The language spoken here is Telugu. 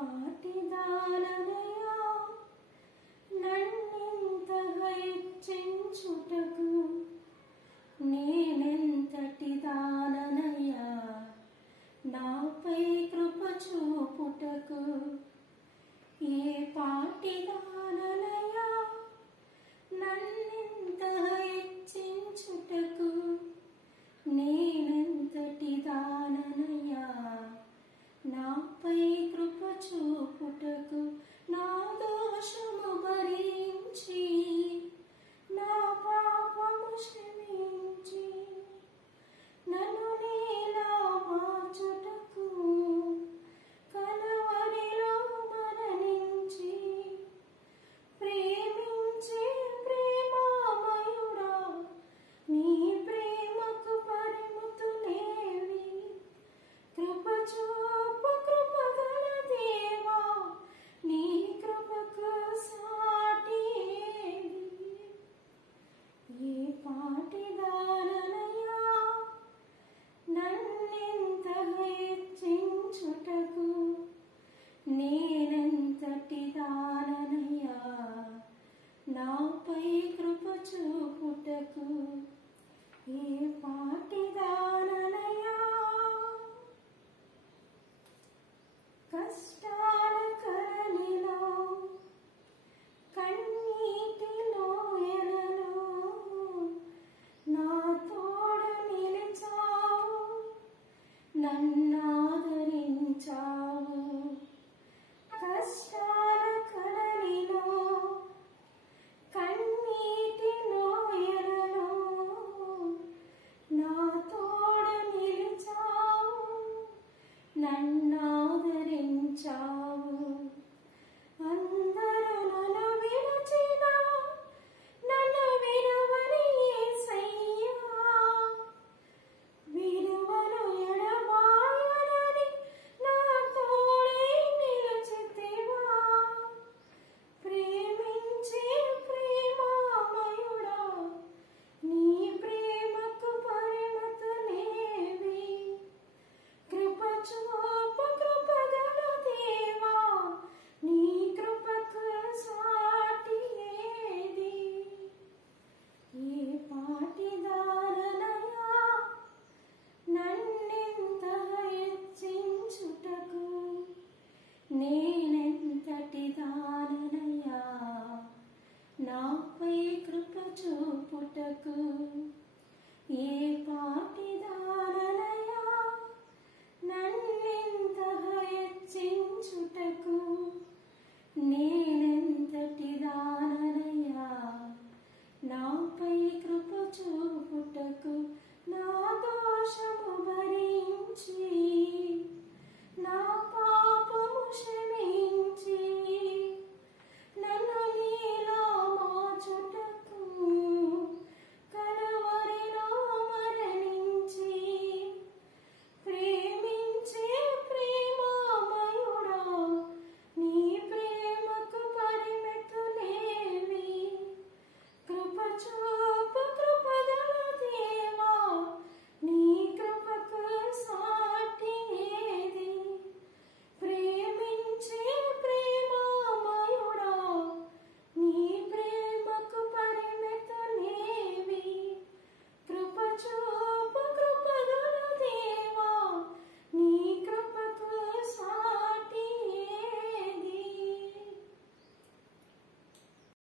పాటిదాననయా నన్నింతగా హెచ్చించుటకు నేనెంతటి దాననయా నాపై కృప చూపుటకు ఏ పాటిదాననయా నన్నింతగా హెచ్చించుటకు నేనెంతటి దాననయా నాపై కృప చూపుటకు నా దోషము భరించి నా పాపము క్షమించి నన్ను నీలా మార్చుటకు కలవరిలో మరణించి ప్రేమించి ప్రేమామయుడా నీ ప్రేమకు పరిమితులేవి కృప చూపు కృపగల దేవా నీ కృపకు సాటి ఏది ఏ పాటిదాననయా నన్నెంతగా హెచ్చించుటకు నేనెంతటి దాననయా నాపై కృప చూపుటకు ఏ పాటిదాననయా కష్టాల కరలిలో కన్నీటి లోయలలో నా తోడు నిలిచావు నన్నాదరించావు కష్టాల కరలిలో కన్నీటి లోయలలో నా తోడు నిలిచావు నన్నాదరించావు అందరూ నన్ను విడిచినా నన్ను విడువని యేసయ్యా విడువను ఎడబాయనని నా తోడై నిలిచితివా ప్రేమించి ప్రేమామయుడా నీ ప్రేమకు పరిమితులేవి కృప చూపు కృపగల దేవా నీ కృపకు సాటి ఏది ఏ పాటిదాననయా నన్నెంతగా హెచ్చించుటకు నేనెంతటి దాననయా నాపై కృప చూపుటకు ఏ పాటిదాననయా నన్నెంతగా హెచ్చించుటకు నేనెంతటి దాననయా నాపై కృప చూపుటకు నా దోషం